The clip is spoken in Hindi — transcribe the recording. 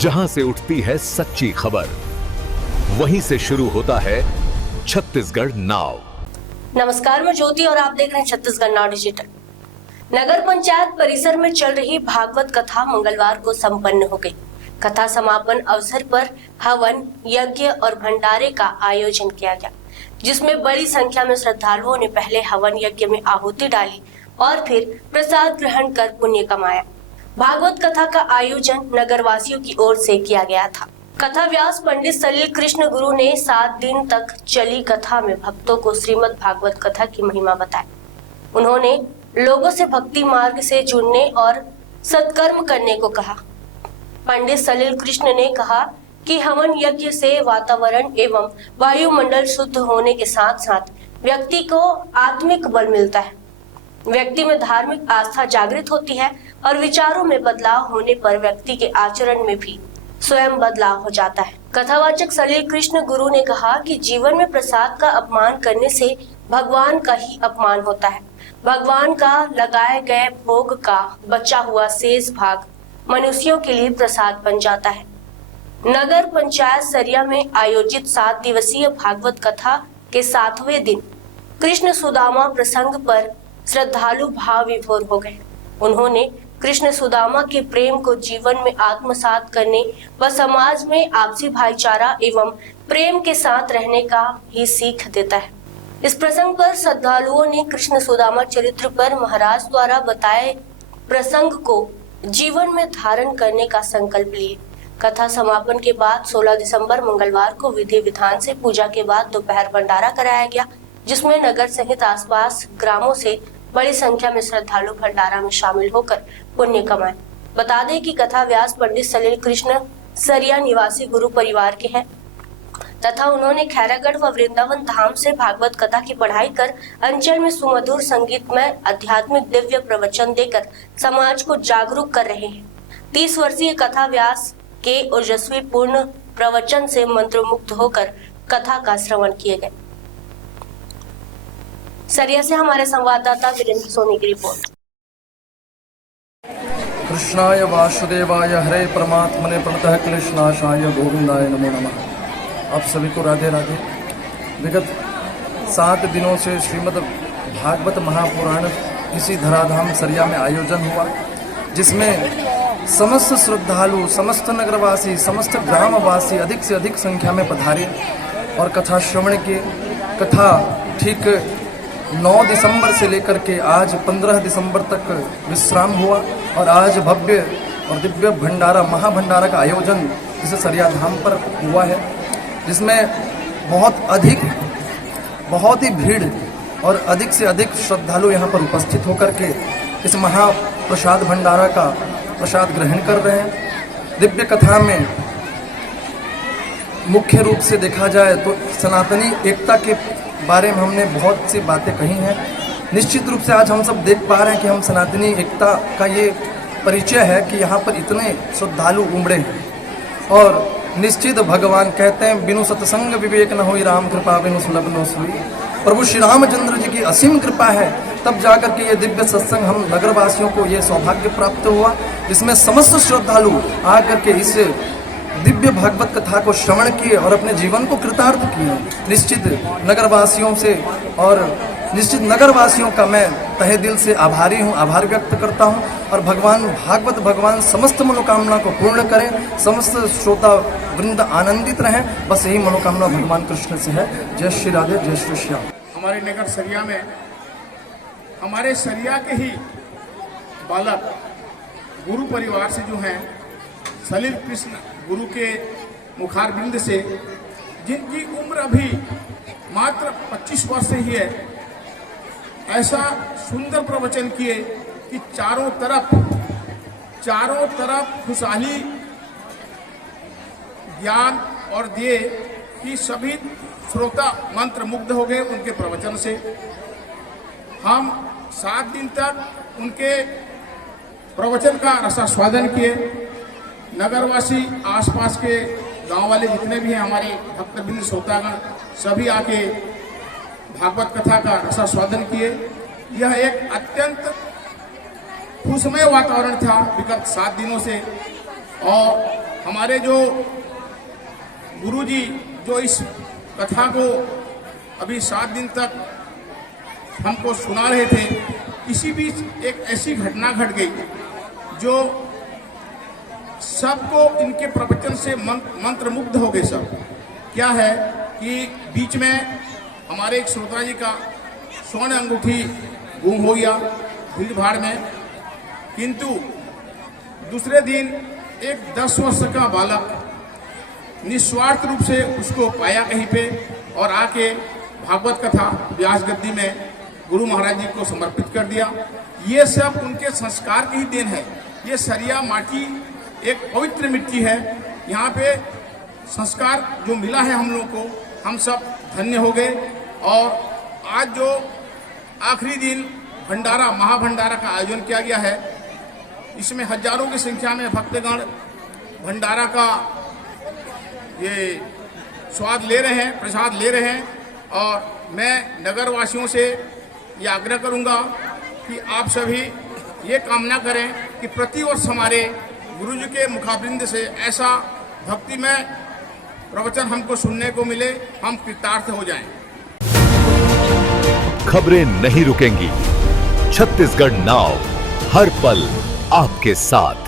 जहां से उठती है सच्ची खबर, वहीं से शुरू होता है छत्तीसगढ़ नाव। नमस्कार, मैं ज्योति और आप देख रहे हैं छत्तीसगढ़ नाव डिजिटल। नगर पंचायत परिसर में चल रही भागवत कथा मंगलवार को संपन्न हो गई। कथा समापन अवसर पर हवन, यज्ञ और भंडारे का आयोजन किया गया, जिसमें बड़ी संख्या में श्रद्धालुओं ने पहले हवन यज्ञ में आहुति डाली और फिर प्रसाद ग्रहण कर पुण्य कमाया। भागवत कथा का आयोजन नगरवासियों की ओर से किया गया था। कथा व्यास पंडित सलील कृष्ण गुरु ने 7 दिन तक चली कथा में भक्तों को श्रीमद् भागवत कथा की महिमा बताई। उन्होंने लोगों से भक्ति मार्ग से जुड़ने और सत्कर्म करने को कहा। पंडित सलील कृष्ण ने कहा कि हवन यज्ञ से वातावरण एवं वायुमंडल शुद्ध होने के साथ साथ व्यक्ति को आत्मिक बल मिलता है। व्यक्ति में धार्मिक आस्था जागृत होती है और विचारों में बदलाव होने पर व्यक्ति के आचरण में भी स्वयं बदलाव हो जाता है। कथावाचक सलील कृष्ण गुरु ने कहा कि जीवन में प्रसाद का अपमान करने से भगवान का ही अपमान होता है। भगवान का लगाए गए भोग का बचा हुआ शेष भाग मनुष्यों के लिए प्रसाद बन जाता है। नगर पंचायत सरिया में आयोजित 7 दिवसीय भागवत कथा के 7वें दिन कृष्ण सुदामा प्रसंग पर श्रद्धालु भाव विभोर हो गए। उन्होंने कृष्ण सुदामा के प्रेम को जीवन में आत्मसात करने व समाज में आपसी भाईचारा एवं प्रेम के साथ रहने का ही सीख देता है। इस प्रसंग पर श्रद्धालुओं ने कृष्ण सुदामा चरित्र पर महाराज द्वारा बताए प्रसंग को जीवन में धारण करने का संकल्प लिए। कथा समापन के बाद 16 दिसंबर मंगलवार को विधि विधान से पूजा के बाद दोपहर भंडारा कराया गया, जिसमें नगर सहित आसपास ग्रामों से बड़ी संख्या में श्रद्धालु भंडारा में शामिल होकर पुण्य कमाए। बता दें कि कथा व्यास पंडित सलील कृष्ण सरिया निवासी गुरु परिवार के हैं तथा उन्होंने खैरागढ़ व वृंदावन धाम से भागवत कथा की पढ़ाई कर अंचल में सुमधुर संगीतमय आध्यात्मिक दिव्य प्रवचन देकर समाज को जागरूक कर रहे हैं। 30 वर्षीय कथा व्यास के ओजस्वी पूर्ण प्रवचन से मंत्रमुग्ध होकर कथा का श्रवण किए गए। सरिया से हमारे संवाददाता वीरेंद्र सोनी की रिपोर्ट। कृष्णाय वासुदेवाय हरे परमात्मने प्रणतः क्लेशनाशाय गोविंदाय नमो नमः। आप सभी को राधे राधे। विगत 7 दिनों से श्रीमद् भागवत महापुराण इसी धराधाम सरिया में आयोजन हुआ, जिसमें समस्त श्रद्धालु, समस्त नगरवासी, समस्त ग्रामवासी अधिक से अधिक संख्या में पधारे और कथा श्रवण किए। कथा ठीक 9 दिसंबर से लेकर के आज 15 दिसंबर तक विश्राम हुआ और आज भव्य और दिव्य भंडारा, महाभंडारा का आयोजन इस सरिया धाम पर हुआ है, जिसमें बहुत ही भीड़ और अधिक से अधिक श्रद्धालु यहाँ पर उपस्थित होकर के इस महाप्रसाद भंडारा का प्रसाद ग्रहण कर रहे हैं। दिव्य कथा में मुख्य रूप से देखा जाए तो सनातनी एकता के बारे में हमने बहुत सी बातें कही हैं। निश्चित रूप से आज हम सब देख पा रहे हैं कि हम सनातनी एकता का ये परिचय है कि यहाँ पर इतने श्रद्धालु उमड़े हैं। और निश्चित भगवान कहते हैं, बिनु सत्संग विवेक न होई राम कृपा बिनु सुलभ न सोई। प्रभु श्री रामचंद्र जी की असीम कृपा है, तब जाकर के ये दिव्य सत्संग हम नगरवासियों को ये सौभाग्य प्राप्त हुआ, जिसमें समस्त श्रद्धालु आकर के इस दिव्य भागवत कथा को श्रवण किए और अपने जीवन को कृतार्थ किए। निश्चित नगरवासियों से और निश्चित नगरवासियों का मैं तहे दिल से आभारी हूँ, आभार व्यक्त करता हूँ। और भगवान समस्त मनोकामना को पूर्ण करें, समस्त श्रोता वृंद आनंदित रहें, बस यही मनोकामना भगवान कृष्ण से है। जय श्री राधे, जय श्री श्याम। हमारे नगर सरिया में हमारे सरिया के ही बालक गुरु परिवार से जो हैं, सलील कृष्ण गुरु के मुखारबिंद से, जिनकी उम्र अभी मात्र 25 वर्ष ही है, ऐसा सुंदर प्रवचन किए कि चारों तरफ खुशहाली ज्ञान और दिए कि सभी श्रोता मंत्र मुग्ध हो गए उनके प्रवचन से। हम 7 दिन तक उनके प्रवचन का रसास्वादन किए। नगरवासी, आसपास के गांव वाले जितने भी हैं हमारे भक्तबिंद श्रोतागण, सभी आके भागवत कथा का रसास्वादन किए। यह एक अत्यंत खुशमय वातावरण था विगत 7 दिनों से। और हमारे जो गुरुजी जो इस कथा को अभी 7 दिन तक हमको सुना रहे थे, इसी बीच एक ऐसी घटना घट गई जो सबको इनके प्रवचन से मंत्रमुग्ध हो गए सब। क्या है कि बीच में हमारे एक श्रोता जी का स्वर्ण अंगूठी गुम हो गया भीड़ भाड़ में, किंतु दूसरे दिन एक 10 वर्ष का बालक निस्वार्थ रूप से उसको पाया कहीं पे और आके भागवत कथा व्यास गद्दी में गुरु महाराज जी को समर्पित कर दिया। ये सब उनके संस्कार की ही देन है। ये सरिया माटी एक पवित्र मिट्टी है, यहाँ पे संस्कार जो मिला है हम लोगों को, हम सब धन्य हो गए। और आज जो आखिरी दिन भंडारा महाभंडारा का आयोजन किया गया है, इसमें हजारों की संख्या में भक्तगण भंडारा का ये स्वाद ले रहे हैं, प्रसाद ले रहे हैं। और मैं नगर वासियों से ये आग्रह करूंगा कि आप सभी ये कामना करें कि प्रतिवर्ष हमारे गुरुजी के मुखाबरिंद से ऐसा भक्तिमय प्रवचन हमको सुनने को मिले, हम कृतार्थ हो जाएं। खबरें नहीं रुकेंगी, छत्तीसगढ़ नाउ हर पल आपके साथ।